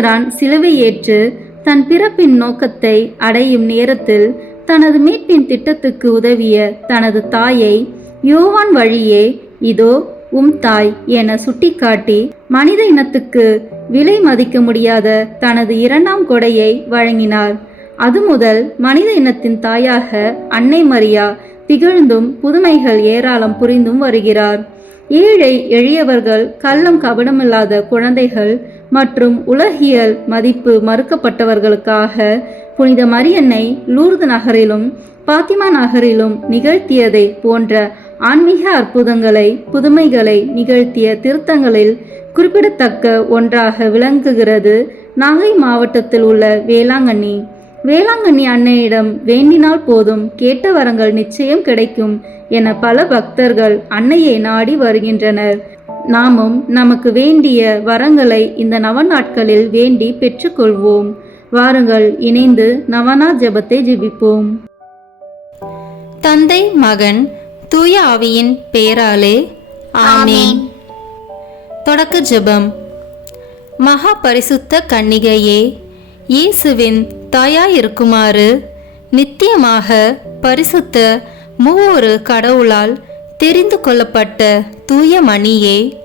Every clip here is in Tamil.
தேவபிரான் சிலுவை ஏற்று தன் பிறப்பின் நோக்கத்தை அடையும் நேரத்தில் தனது மீட்பின் திட்டத்துக்கு உதவிய தனது தாயை யோவான் வழியே இதோ உம் தாய் என சுட்டிக்காட்டி மனித இனத்துக்கு விலை மதிக்க முடியாத தனது இரண்டாம் கொடையை வழங்கினார் அது முதல் மனித இனத்தின் தாயாக அன்னை மரியா திகழ்ந்தும் புதுமைகள் ஏராளம் புரிந்தும் வருகிறார். ஏழை எளியவர்கள் கள்ளம் கபடமில்லாத குழந்தைகள் மற்றும் உலகியல் மதிப்பு மறுக்கப்பட்டவர்களுக்காக புனித மரியன்னை லூர்து நகரிலும் பாத்திமா நகரிலும் நிகழ்த்தியதை போன்ற ஆன்மீக அற்புதங்களை புதுமைகளை நிகழ்த்திய திருத்தங்களில் குறிப்பிடத்தக்க ஒன்றாக விளங்குகிறது நாகை மாவட்டத்தில் உள்ள வேளாங்கண்ணி. வேளாங்கண்ணி அன்னையிடம் வேண்டினால் போதும் கேட்ட வரங்கள் நிச்சயம் கிடைக்கும் என பல பக்தர்கள் அன்னையை நாடி வருகின்றனர். நாமும் நமக்கு வேண்டிய வரங்களை இந்த நவநாட்களில் வேண்டி பெற்றுக்கொள்வோம். வாருங்கள் இணைந்து நவனா ஜெபத்தை ஜெபிப்போம். தந்தை மகன் தூய ஆவியின் பெயராலே ஆமேன். தொடக்க ஜெபம். மகா பரிசுத்த கன்னிகையே இயேசுவின் தாயாயிருக்குமாறு நித்தியமாக பரிசுத்த மூவொரு கடவுளால் தெரிந்து கொள்ளப்பட்ட தூய மணியே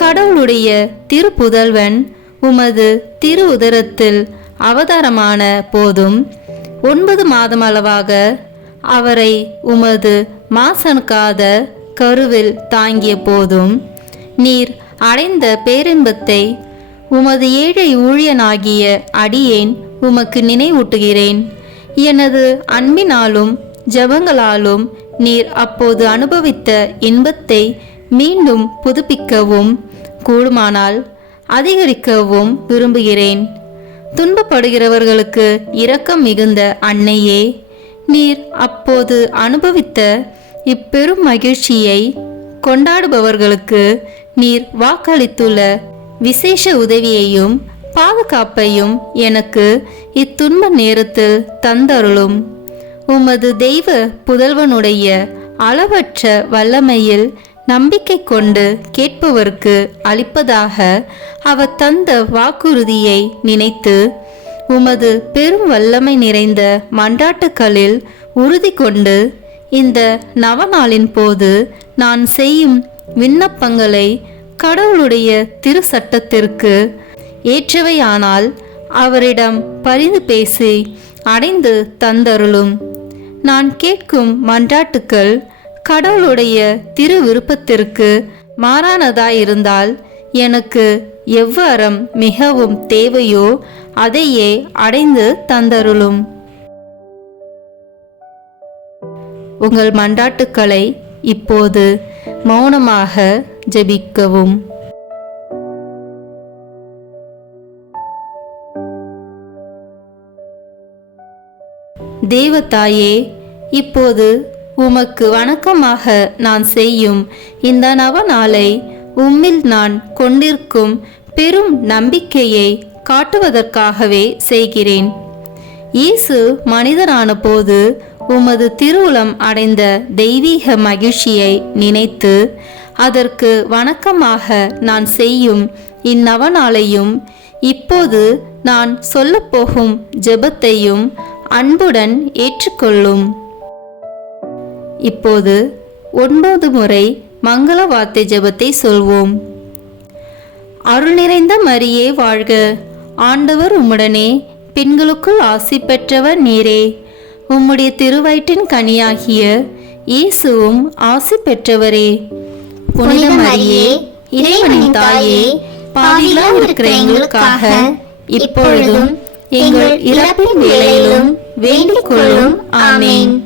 கடவுளுடைய திருப்புதல்வன் உமது திரு உதரத்தில் அவதாரமான போதும் ஒன்பது மாதமளவாக அவரை உமது மாசனுக்காத கருவில் தாங்கிய போதும். நீர் அடைந்த பேரின்பத்தை உமது ஏழை ஊழியனாகிய அடியேன் உமக்கு நினைவூட்டுகிறேன். எனது அன்பினாலும் ஜபங்களாலும் நீர் அப்போது அனுபவித்த இன்பத்தை மீண்டும் புதுப்பிக்கவும். கூடுமானால் அதிகரிக்கவும் விரும்புகிறேன். துன்பப்படுகிறவர்களுக்கு இரக்கம் மிகுந்த அன்னையே நீர் அப்போது அனுபவித்த இப்பெரும் மகிழ்ச்சியை கொண்டாடுபவர்களுக்கு நீர் வாக்களித்துள்ள விசேஷ உதவியையும் பாதுகாப்பையும் எனக்கு இத்துன்ப நேரத்தில் தந்தருளும். உமது தெய்வ புதல்வனுடைய அளவற்ற வல்லமையில் நம்பிக்கை கொண்டு கேட்பவருக்கு அளிப்பதாக அவர் தந்த வாக்குறுதியை நினைத்து உமது பெரும் வல்லமை நிறைந்த மன்றாட்டுக்களில் உறுதி கொண்டு இந்த நவநாளின் போது நான் செய்யும் விண்ணப்பங்களை கடவுளுடைய திரு சட்டத்திற்கு ஏற்றவையானால் அவரிடம் பரிந்து பேசி அடைந்து தந்தருளும். நான் கேட்கும் மன்றாட்டுக்கள் கடவுளுடைய திரு விருப்பத்திற்கு மாறானதாயிருந்தால் எனக்கு எவ்வரம் மிகவும் தேவையோ அதையே அடைந்து தந்தருளும். உங்கள் மன்றாட்டுக்களை இப்போது மௌனமாக ஜெபிக்கவும். தேவதாயே இப்போது உமக்கு வணக்கமாக நான் செய்யும் இந்த நவநாளை உம்மில் நான் கொண்டிருக்கும் பெரும் நம்பிக்கையை காட்டுவதற்காகவே செய்கிறேன். இயேசு மனிதனான போது உமது திருவுளம் அடைந்த தெய்வீக மகிழ்ச்சியை நினைத்து அதற்கு வணக்கமாக நான் செய்யும் இந்நவநாளையும் இப்போது நான் சொல்லப்போகும் ஜெபத்தையும் அன்புடன் ஏற்றுக்கொள்ளும். இப்போது ஒன்பது முறை மங்கள வார்த்தை ஜபத்தை சொல்வோம். அருள் நிறைந்த மரியே வாழ்க. ஆண்டவர் உம்முடனே பெண்களுக்குள் ஆசி பெற்றவர் நீரே. உம்முடைய திருவயிற்றின் கனியாகிய இயேசுவும் ஆசி பெற்றவரே. புனித மரியே இறைவனின் தாயே பாவிகளாய் இருக்கிற எங்களுக்காக இப்பொழுதும் எங்கள் இறப்பின் வேலையிலும் வேண்டிக் கொள்ளும். ஆமேன்.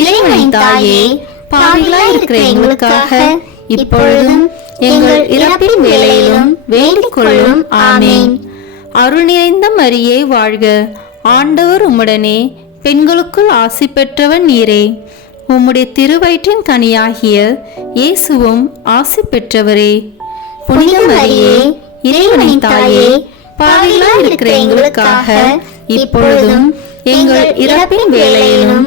இறைவனின் தாயே பாவிகளாய் இருக்கிற எங்களுக்காக இப்பொழுதும் எங்கள் இறப்பின் வேளையிலும் வேண்டிக் கொள்ளும் ஆமேன். அருள் நிறைந்த மரியே வாழ்க. ஆண்டவர் உம்முடனே பெண்களுக்குள் ஆசி பெற்றவர் நீரே. உம்முடைய திருவயிற்றின் கனியாகிய இயேசுவும் ஆசி பெற்றவரே. புனித மரியே இறைவனின் தாயே பாவிகளாய் இருக்கிற எங்களுக்காக இப்பொழுதும் எங்கள் இறப்பின் வேளையிலும்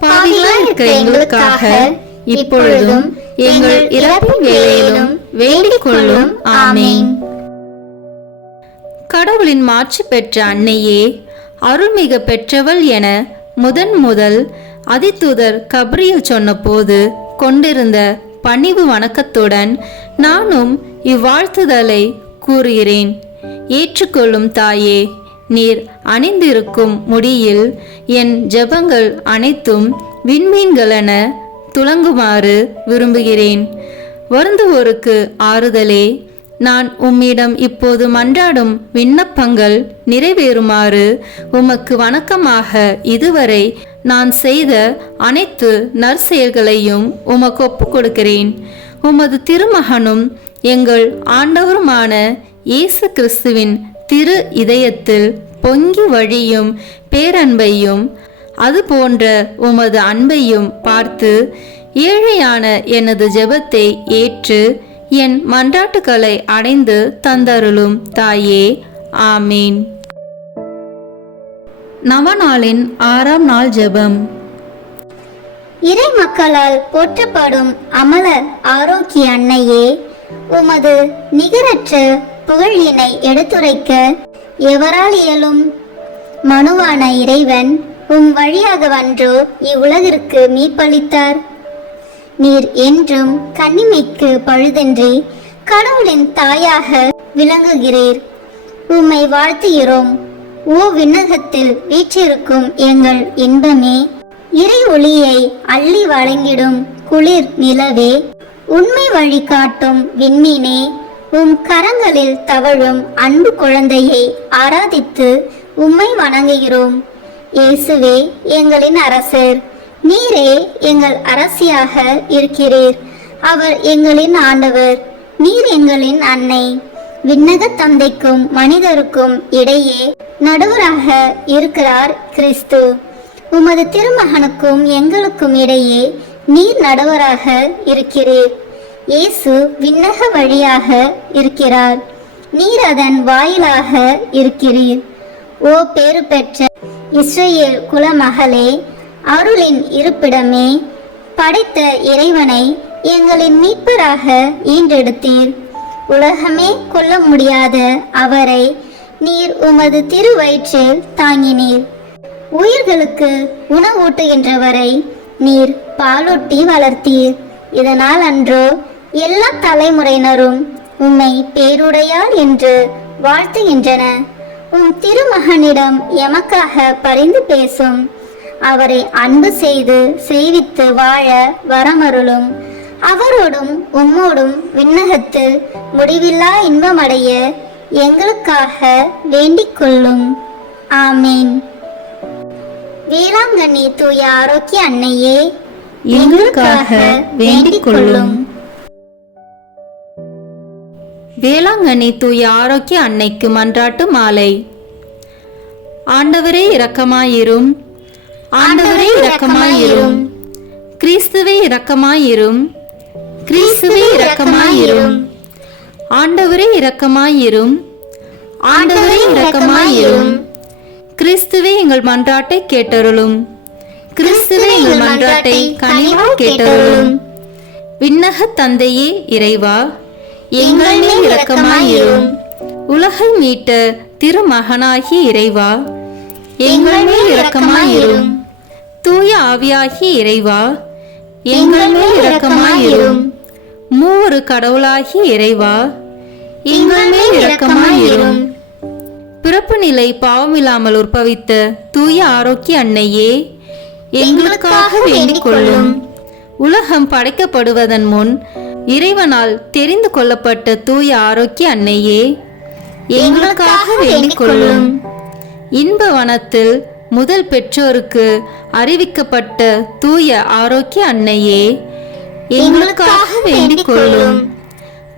பாவிகளாய் இருக்கிற எங்களுக்காக இப்பொழுதும் எங்கள் இறப்பின் வேளையிலும் வேண்டிக் கொள்ளும் ஆமேன். கடவுளின் மாட்சி பெற்ற அன்னையே அருள்மிக பெற்றவள் என முதன் முதல் அதிதூதர் கப்ரியல் சொன்னபோது கொண்டிருந்த பணிவு வணக்கத்துடன் நானும் இவ்வாழ்த்துதலை கூறுகிறேன். ஏற்றுக்கொள்ளும் தாயே நீர் அணிந்திருக்கும் முடியில் என் ஜெபங்கள் அனைத்தும் விண்மீன்களென துலங்குமாறு விரும்புகிறேன். வருந்துவோருக்கு ஆறுதலே. நான் உம்மிடம் இப்போது மன்றாடும் விண்ணப்பங்கள் நிறைவேறுமாறு உமக்கு வணக்கமாக இதுவரை நான் செய்த அனைத்து நற்செயல்களையும் உமக்கு ஒப்புக் கொடுக்கிறேன் உமது திருமகனும் எங்கள் ஆண்டவருமான இயேசு கிறிஸ்துவின் திரு இதயத்தில் பொங்கி வழியும் பேரன்பையும் அது போன்ற உமது அன்பையும் பார்த்து ஏழையான எனது ஜெபத்தை ஏற்று என் மன்றாட்டுக்களை அடைந்து தந்தருளும் தாயே. ஆமீன். நவநாளின் ஆறாம் நாள் ஜெபம். இறை மக்களால் போற்றப்படும் அமலர் ஆரோக்கிய அன்னையே உமது நிகரற்ற புகழினை எடுத்துரைக்க எவரால் இயலும்? மனுவான இறைவன் உம் வழியாக வன்றோ இவ்வுலகிற்கு மீட்பளித்தார். நீர் என்றும் கன்னிமைக்கு பழுதின்றி கடவுளின் தாயாக விளங்குகிறீர். உம்மை வாழ்த்துகிறோம். ஓ விண்ணகத்தில் வீற்றிருக்கும் எங்கள் இன்பமே. இறை ஒளியை அள்ளி வழங்கிடும் குளிர் நிலவே. உண்மை வழி காட்டும் விண்மீனே. உம் கரங்களில் தவழும் அன்பு குழந்தையை ஆராதித்து உம்மை வணங்குகிறோம். இயேசுவே எங்களின் அரசர் நீரே எங்கள் அரசியாக இருக்கிறீர். அவர் எங்களின் ஆண்டவர் நீர் எங்களின் அன்னை. விண்ணக தந்தைக்கும் மனிதருக்கும் இடையே நடுவராக இருக்கிறார் கிறிஸ்து. உமது திருமகனுக்கும் எங்களுக்கும் இடையே நீர் நடுவராக இருக்கிறீர். இயேசு விண்ணக வழியாக இருக்கிறார். நீர் அதன் வாயிலாக இருக்கிறீர். ஓ பேறு பெற்ற இஸ்ரேல் குலமகளே அருளின் இருப்பிடமே படைத்த இறைவனை எங்களின் மீட்பராக ஈன்றெடுத்தீர். உலகமே கொல்ல முடியாத அவரை நீர் உமது திருவயிற்றில் தாங்கினீர். உயிர்களுக்கு உணவூட்டுகின்றவரை நீர் பாலூட்டி வளர்த்தீர். இதனால் அன்றோ எல்லா தலைமுறையினரும் உம்மை பேருடையார் என்று வாழ்த்துகின்றன. உம் திருமகனிடம் எமக்காக பரிந்து பேசும். அவரை அன்பு செய்து செய்வித்து வாழ வரமருளும். அவரோடும் உம்மோடும் விண்ணகத்தில் முடிவில்லா இன்பமடைய எங்களுக்காக வேண்டிக் கொள்ளும். ஆமீன். வேளாங்கண்ணி தூய ஆரோக்கிய அன்னையே எங்களுக்காக வேண்டிக் கொள்ளும். வேளாங்கண்ணி தூய ஆரோக்கிய அன்னைக்கு மன்றாட்டு மாலை. ஆண்டவரே இரக்கமாயிரும். ஆண்டவரே இரக்கமாயிரும். கிறிஸ்துவே இரக்கமாயிரும். கிறிஸ்துவே இரக்கமாயிரும். ஆண்டவரே இரக்கமாயிரும். ஆண்டவரே இரக்கமாயிரும். கிறிஸ்துவே எங்கள் மன்றாட்டை கேட்டருளும். கிறிஸ்துவே எங்கள் மன்றாட்டை கனிவாய் கேட்டருளும். விண்ணக தந்தையே இறைவா. எங்கள் மேல் இரக்கமாயிரும். உலகை மீட்ட திருமகனாகி இறைவா. எங்கள் மேல் இரக்கமாயிரும். தூய ஆவியாகி இறைவா. எங்கள் மேல் இரக்கமாயிரும். மூவரு கடவுளாகி இறைவா. எங்கள் மேல் இரக்கமாயிரும். பிறப்பு நிலை பாவமில்லாமல் உற்பவித்த தூய ஆரோக்கிய அன்னையே எங்களுக்காக வேண்டிக் கொள்ளும். உலகம் படைக்கப்படுவதன் முன் இறைவனால் தெரிந்து கொள்ளப்பட்ட தூய ஆரோக்கிய அன்னையே எங்களுக்காக வேண்டிக் கொள்ளும் இன்ப வனத்தில் முதல் பெற்றோருக்கு அறிவிக்கப்பட்ட தூய ஆரோக்கிய அன்னையே எங்களுக்காக வேண்டிக் கொள்ளும்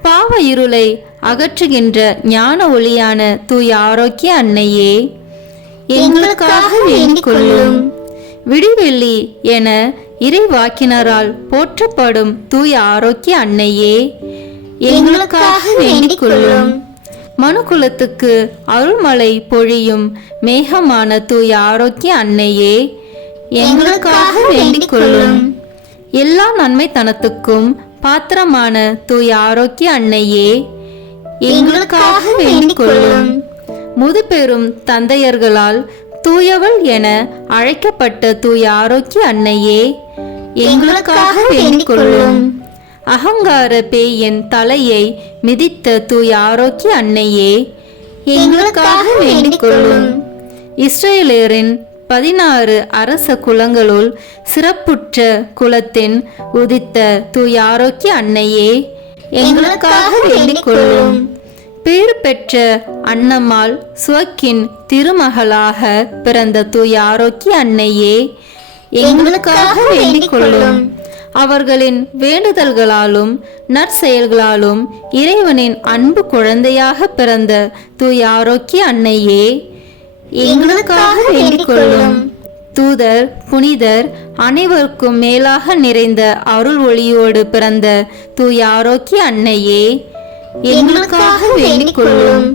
பாவ இருளை அகற்றுகின்ற ஞான ஒளியான தூய ஆரோக்கிய அன்னையே எங்களுக்காக வேண்டிக் கொள்ளும் விடிவெள்ளி என இறைவாக்கினரால் போற்றப்படும் தூய ஆரோக்கிய அன்னையே எங்களுக்காக வேண்டிக் கொள்ளும் மனுக்குலத்துக்கு அருள்மழை பொழியும் மேகமான தூய ஆரோக்கிய அன்னையே எங்களுக்காக வேண்டிக் கொள்ளும் எல்லா நன்மைத்தனத்துக்கும் பாத்திரமான தூய ஆரோக்கிய அன்னையே எங்களுக்காக வேண்டிக் கொள்ளும் முதுபெரும் தந்தையர்களால் தூயவள் என அழைக்கப்பட்ட தூய ஆரோக்கிய அன்னையே எங்களுக்காக வேண்டிக் கொள்ளும் அகங்கார பேயின் தலையை மிதித்த தூய ஆரோக்கிய அன்னையே எங்களுக்காக வேண்டிக் கொள்ளும் இஸ்ரேலரின் பதினாறு அரச குலங்களுள் சிறப்புற்ற குலத்தின் உதித்த தூய ஆரோக்கிய அன்னையே எங்களுக்காக வேண்டிக் கொள்ளும் பேறு பெற்ற அன்னம்மாள் சுவக்கின் திருமகளாக பிறந்த தூய ஆரோக்கிய அன்னையே எங்களுக்காக வேண்டிக் கொள்ளும் அவர்களின் வேண்டுதல்களாலும் நற்செயல்களாலும் இறைவனின் அன்பு குழந்தையாக பிறந்த தூய ஆரோக்கிய அன்னையே எங்களுக்காக வேண்டிக் கொள்ளும் தூதர் புனிதர் அனைவருக்கும் மேலாக நிறைந்த அருள் ஒளியோடு பிறந்த தூய ஆரோக்கிய அன்னையே எங்களுக்காக வேண்டிக் கொள்ளும்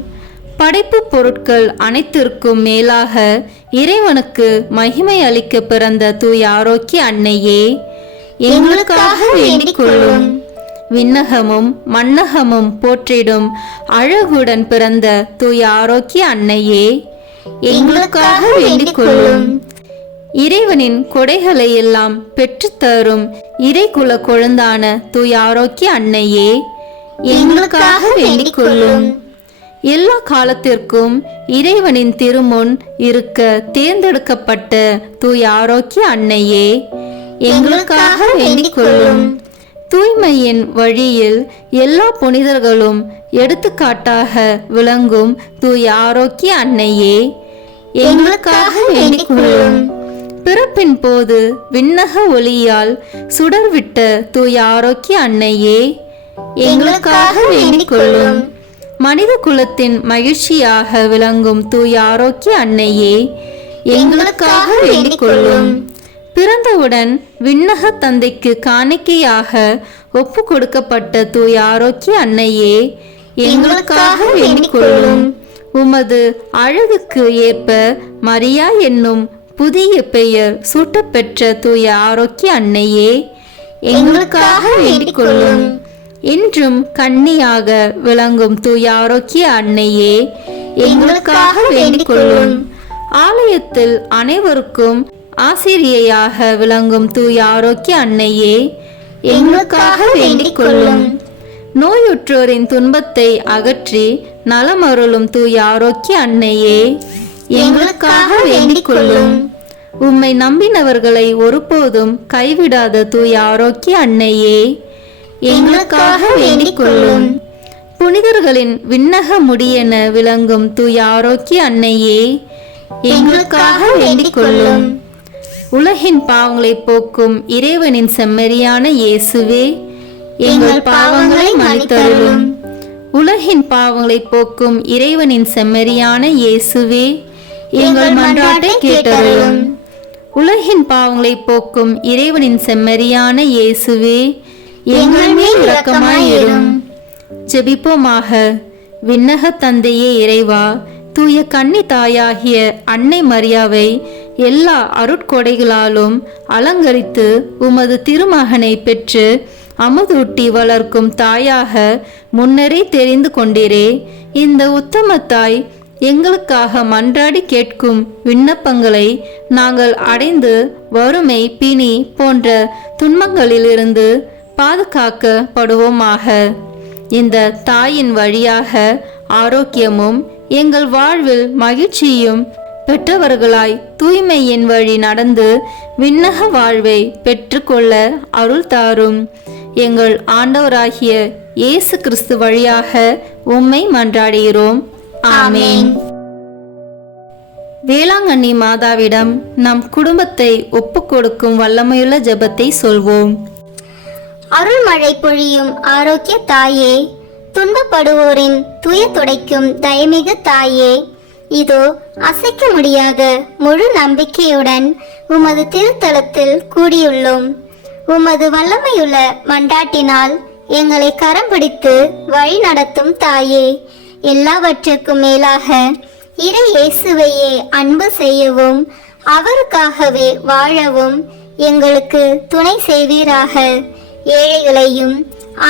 படைப்பு பொருட்கள் அனைத்திற்கும் மேலாக இறைவனுக்கு மகிமை அளிக்க பிறந்த தூய ஆரோக்கிய அன்னையே எங்களுக்காக வேண்டிக் கொள்ளும் விண்ணகமும் மன்னகமும் போற்றிடும் அழகுடன் பிறந்த தூய ஆரோக்கிய அன்னையே எங்களுக்காக வேண்டிக் கொள்ளும் இறைவனின் கொடைகளை எல்லாம் பெற்றுத்தரும் இறைக்குல கொழுந்தான தூய ஆரோக்கிய அன்னையே எங்களுக்காக வேண்டிக் கொள்ளும் எல்லா காலத்திற்கும் இறைவனின் திருமுன் இருக்க தேர்ந்தெடுக்கப்பட்ட தூய ஆரோக்கிய அன்னையே எங்களுக்காக வேண்டிக் கொள்ளும் தூய்மையின் வழியில் எல்லா புனிதர்களும் எடுத்துக்காட்டாக விளங்கும் தூய ஆரோக்கிய அன்னையே எங்களுக்காக வேண்டிக் கொள்ளும் பிறப்பின் போது விண்ணக ஒளியால் சுடர்விட்ட தூய ஆரோக்கிய அன்னையே எங்களுக்காக வேண்டிக் கொள்ளும் மனித குலத்தின் மகிழ்ச்சியாக விளங்கும் தூய ஆரோக்கிய அன்னையே எங்களுக்காக வேண்டிக் கொள்ளும் பிறந்தவுடன் விண்ணக தந்தைக்கு காணிக்கையாக ஒப்பு கொடுக்கப்பட்ட தூய ஆரோக்கிய அன்னையே எங்களுக்காக வேண்டிக் கொள்ளும் உமது அழகுக்கு ஏற்ப மரியா என்னும் புதிய பெயர் சூட்டப்பெற்ற தூய ஆரோக்கிய அன்னையே எங்களுக்காக வேண்டிக் கொள்ளும் என்றும் கன்னியாக விளங்கும் தூய ஆரோக்கிய அன்னையே எங்களுக்காக வேண்டிக் கொள்ளும் ஆலயத்தில் அனைவருக்கும் ஆசிரியையாக விளங்கும் தூய ஆரோக்கிய அன்னையே எங்களுக்காக வேண்டிக் கொள்ளும் நோயுற்றோரின் துன்பத்தை அகற்றி நலமருளும் தூய ஆரோக்கிய அன்னையே எங்களுக்காக வேண்டிக் கொள்ளும் உம்மை நம்பினவர்களை ஒருபோதும் கைவிடாத தூய ஆரோக்கிய அன்னையே எங்களுக்காக வேண்டிக் கொள்ளும் புனிதர்களின் விண்ணக முடியென விளங்கும் தூய ஆரோக்கிய அன்னையே எங்களுக்காக வேண்டிக் கொள்ளும் உலகின் பாவங்களை போக்கும் இறைவனின் செம்மறியான இயேசுவே எங்கள் பாவங்களை மன்னித்தருளும். உலகின் பாவங்களை போக்கும் இறைவனின் செம்மறியான இயேசுவே எங்கள் மன்றாட்டை கேட்டருளும். உலகின் பாவங்களை போக்கும் இறைவனின் செம்மறியான இயேசுவே எங்கள் மேல் இரக்கமாயிரும். ஜெபிப்போமாக. விண்ணக தந்தையே இறைவா தூய கன்னி தாயாகிய அன்னை மரியாவை எல்லா அருட்கொடைகளாலும் அலங்கரித்து உமது திருமகனை பெற்று அமுதூட்டி வளர்க்கும் தாயாக முன்னரே தெரிந்து கொண்டீரே. இந்த உத்தம தாய் எங்களுக்காக மன்றாடி கேட்கும் விண்ணப்பங்களை நாங்கள் அடைந்து வறுமை பிணி போன்ற துன்பங்களிலிருந்து பாதுகாக்கப்படுவோமாக. இந்த தாயின் வழியாக ஆரோக்கியமும் எங்கள் வாழ்வில் மகிழ்ச்சியும் பெற்றவர்களாய் தூய்மையின் வழி நடந்து விண்ணக வாழ்வை பெற்றுக்கொள்ள அருள் தாரும். எங்கள் ஆண்டவராகிய இயேசு கிறிஸ்து வழியாக உம்மை மன்றாடுகிறோம். ஆமேன். வேளாங்கண்ணி மாதாவிடம் நம் குடும்பத்தை ஒப்புக்கொடுக்கும் வல்லமையுள்ள ஜெபத்தை சொல்வோம். அருள்மழை பொழியும் ஆரோக்கிய தாயே துன்பப்படுவோரின் துய துடைக்கும் தயமிகு தாயே இதோ அசைக்க முடியாத முழு நம்பிக்கையுடன் உமது திருத்தலத்தில் கூடியுள்ளோம். உமது வல்லமையுள்ள மண்டாட்டினால் எங்களை கரம் பிடித்து வழி நடத்தும் தாயே எல்லாவற்றுக்கும் மேலாக இறை இயேசுவையே அன்பு செய்யவும் அவருக்காகவே வாழவும் எங்களுக்கு துணை செய்வீராக. ஏழைகளையும்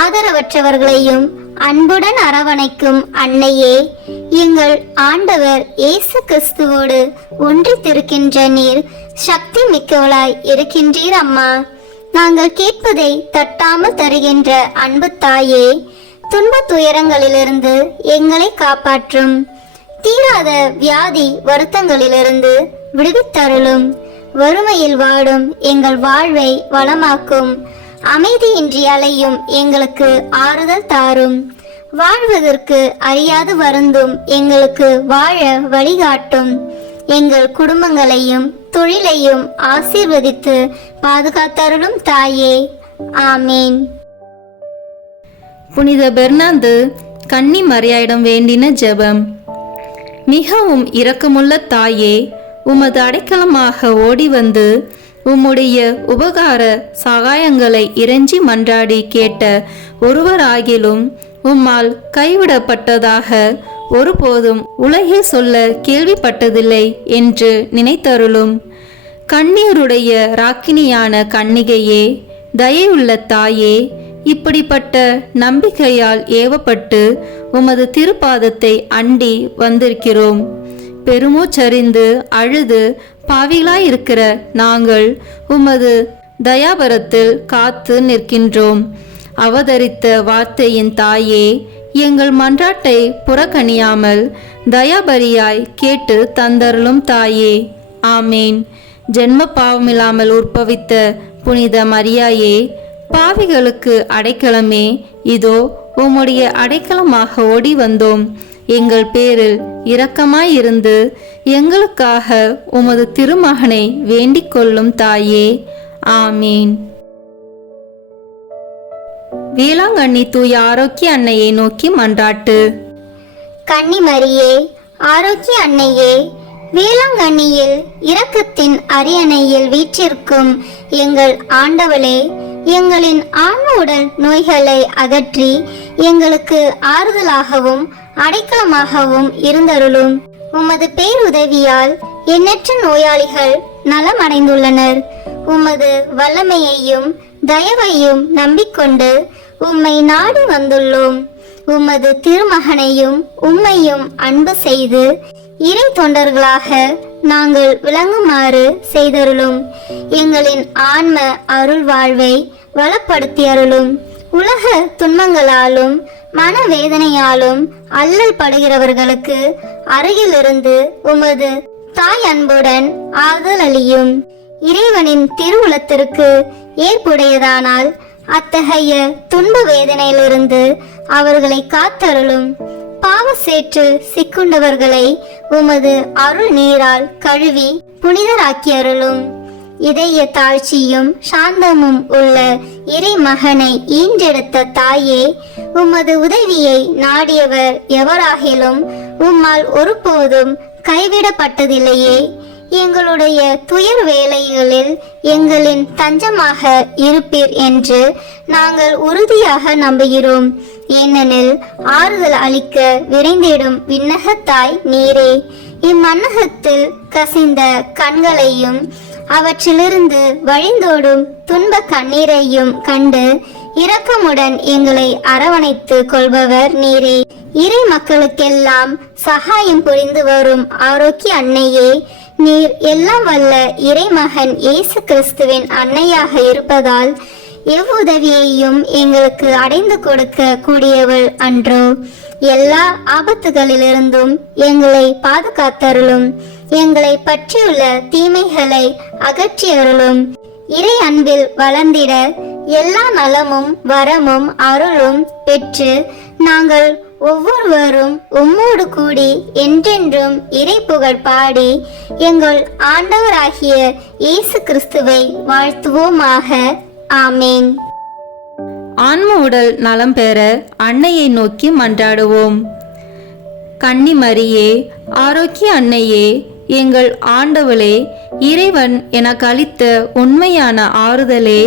ஆதரவற்றவர்களையும் அன்புடன் அரவணைக்கும் அன்னையே எங்கள் ஆண்டவர் இயேசு கிறிஸ்துவோடு ஒன்றித்திருக்கின்ற நீர் சக்தி மிக்கவளாய் இருக்கின்றீர் அம்மா. நாங்கள் கேட்பதை தட்டாமல் தருகின்ற அன்பு தாயே துன்ப துயரங்களிலிருந்து எங்களை காப்பாற்றும். தீராத வியாதி வருத்தங்களிலிருந்து விடுவித்தருளும். வறுமையில் வாடும் எங்கள் வாழ்வை வளமாக்கும். அமைதியின்றி அலையும் எங்களுக்கு ஆறுதல் தாரும். வாழ்வதற்கு அறியாது வருந்தும் எங்களுக்கு வாழ வழிகாட்டும். எங்கள் குடும்பங்களையும் தொழிலையும் ஆசீர்வதித்து பாதுகாத்தருளும் தாயே. ஆமேன். புனித பெர்னாந்து கன்னி மரியாயிடம் வேண்டின ஜெபம். மிகவும் இரக்கமுள்ள தாயே உமது அடைக்கலமாக ஓடி வந்து உம்முடைய உபகார சகாயங்களை இறைஞ்சி மன்றாடி கேட்ட ஒருவராகிலும் உம்மால் கைவிடப்பட்டதாக ஒருபோதும் உலகில் சொல்ல கேள்விப்பட்டதில்லை என்று நினைத்தருளும். கண்ணீருடைய ராக்கினியான கண்ணிகையே தயையுள்ள தாயே இப்படிப்பட்ட நம்பிக்கையால் ஏவப்பட்டு உமது திருப்பாதத்தை அண்டி வந்திருக்கிறோம். பெருமூச்சரிந்து அழுது பாவிகளாயிருக்கிற நாங்கள் உமது தயாபரத்தில் காத்து நிற்கின்றோம். அவதரித்த வார்த்தையின் தாயே எங்கள் மன்றாட்டை புறக்கணியாமல் தயாபரியாய் கேட்டு தந்தருளும் தாயே. ஆமேன். ஜென்ம பாவமில்லாமல் உற்பவித்த புனித மரியாயே பாவிகளுக்கு அடைக்கலமே. இதோ உம்முடைய அடைக்கலமாக ஓடி வந்தோம் எங்கள் பேரில் இரக்கமாயிருந்து எங்களுக்காக உமது திருமகனை வேண்டிக் கொள்ளும் தாயே. ஆமீன். வேளாங்கண்ணி தூய ஆரோக்கிய அன்னையை நோக்கி மன்றாட்டு. கன்னிமரியே ஆரோக்கிய அன்னையே வேளாங்கண்ணியில் இரக்கத்தின் அரியணையில் வீற்றிருக்கும் எங்கள் ஆண்டவளே எங்களின் ஆன்ம உடல் நோய்களை அகற்றி எங்களுக்கு ஆறுதலாகவும் அடைக்கலமாகவும் இருந்தருளும். உமது பேருதவியால் எண்ணற்ற நோயாளிகள் நலமடைந்துள்ளனர். உமது வல்லமையையும் தயவையும் நம்பிக்கொண்டு உம்மை நாடி வந்துள்ளோம். உமது திருமகனையும் உம்மையும் அன்பு செய்து இறை தொண்டர்களாக நாங்கள் விளங்குமாறு செய்தருளும். எங்களின் ஆன்ம அருள் வாழ்வை வளப்படுத்தியருளும். உலக துன்பங்களாலும் மனவேதனையாலும் அல்லல் படுகிறவர்களுக்கு அருகிலிருந்து உமது தாய் அன்புடன் ஆதலளியும் இறைவனின் திருவுளத்திற்கு ஏற்புடையதானால் அத்தகைய துன்ப வேதனையிலிருந்து அவர்களை காத்தருளும். பாவ சேற்று சிக்குண்டவர்களை உமது அருள் நீரால் கழுவி புனிதராக்கி அருளும் இதய தாழ்ச்சியும் சாந்தமும் உள்ள இறைமகனை ஈன்றெடுத்த தாயே உமது உதவியை நாடியவர் எவராகிலும் உம்மால் ஒருபோதும் கைவிடப்பட்டதில்லையே. எங்களுடைய துயர் வேலைகளில் எங்களின் தஞ்சமாக இருப்பீர் என்று நாங்கள் உறுதியாக நம்புகிறோம். ஏனெனில் ஆறுதல் அளிக்க விரைந்திடும் விண்ணகத்தாய் நீரே. இம்மன்னகத்தில் கசிந்த கண்களையும் அவற்றிலிருந்து வழிந்தோடும் துன்ப கண்ணீரையும் கண்டு இரக்கமுடன் எங்களை அரவணைத்து கொள்பவர் நீரே. இறை மக்களுக்கெல்லாம் சகாயம் புரிந்து வரும் ஆரோக்கிய அன்னையே. நீர் எல்லாம் வல்ல இறைமகன் இயேசு கிறிஸ்துவின் அன்னையாக இருப்பதால் எவ்வுதவியையும் எங்களுக்கு அடைந்து கொடுக்க கூடியவள் அன்றோ. எல்லா ஆபத்துகளிலிருந்தும் எங்களை பாதுகாத்தருளும். எங்களை பற்றியுள்ள தீமைகளை அகற்றி அருளும் இறை அன்பில் வளர்ந்திட எல்லா நலமும் வரமும் அருளும் பெற்று நாங்கள் ஒவ்வொருவரும் உம்மோடு கூடி என்றென்றும் இறை புகழ் பாடி எங்கள் ஆண்டவராகிய இயேசு கிறிஸ்துவை வாழ்த்துவோமாக. ஆமேன். ஆன்ம உடல் நலம் பெற அன்னையை நோக்கி மன்றாடுவோம். கன்னிமரியே ஆரோக்கிய அன்னையே எங்கள் ஆண்டவளே இறைவன் எனக்கு அளித்த உண்மையான ஆறுதலே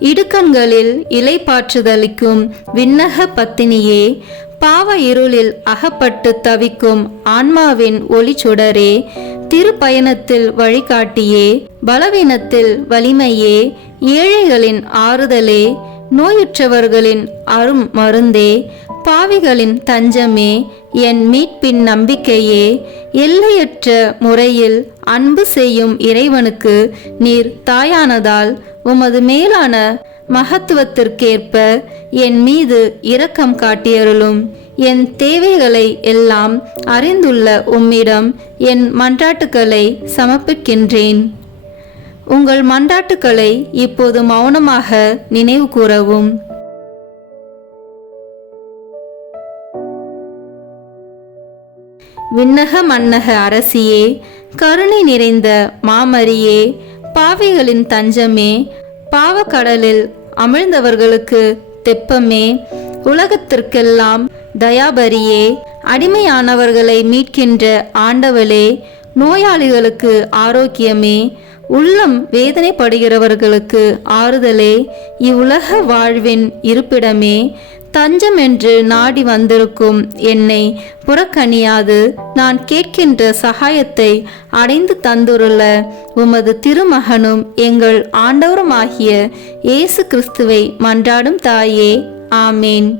இடுக்கண்களில் இலை பாற்றுதளிக்கும் விண்ணக பத்தினியே பாவ இருளில் அகப்பட்டு தவிக்கும் ஆன்மாவின் ஒளி சுடரே திருப்பயணத்தில் வழிகாட்டியே பலவீனத்தில் வலிமையே ஏழைகளின் ஆறுதலே நோயுற்றவர்களின் அரும் மருந்தே பாவிகளின் தஞ்சமே என் மீட்பின் நம்பிக்கையே எல்லையற்ற முறையில் அன்பு செய்யும் இறைவனுக்கு நீர் தாயானதால் உமது மேலான மகத்துவத்திற்கேற்ப என் மீது இரக்கம் காட்டியருளும். என் தேவைகளை எல்லாம் அறிந்துள்ள உம்மிடம் என் மன்றாட்டுக்களை சமர்ப்பிக்கின்றேன். உங்கள் மன்றாட்டுக்களை இப்போது மௌனமாக நினைவு கூறவும் விண்ணக மன்னக அரசியே கருணை நிறைந்த மாமரியே பாவிகளின் தஞ்சமே பாவக்கடலில் அமிழ்ந்தவர்களுக்கு தெப்பமே உலகத்திற்கெல்லாம் தயாபரியே அடிமையானவர்களை மீட்கின்ற ஆண்டவளே நோயாளிகளுக்கு ஆரோக்கியமே உள்ளம் வேதனைப்படுகிறவர்களுக்கு ஆறுதலே இவ்வுலக வாழ்வின் இருப்பிடமே தஞ்சம் என்று நாடி வந்திருக்கும் என்னை புறக்கணியாது. நான் கேட்கின்ற சகாயத்தை அடைந்து தந்துருள்ள உமது திருமகனும் எங்கள் ஆண்டவருமாகிய இயேசு கிறிஸ்துவை மன்றாடும் தாயே. ஆமேன்.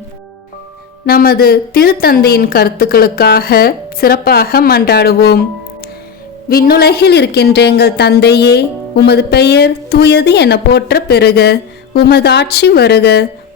நமது திருத்தந்தையின் கருத்துக்களுக்காக சிறப்பாக மன்றாடுவோம். விண்ணுலகில் இருக்கின்ற எங்கள் தந்தையே உமது பெயர் தூயது என போற்ற பெறுக உமது ஆட்சி வருக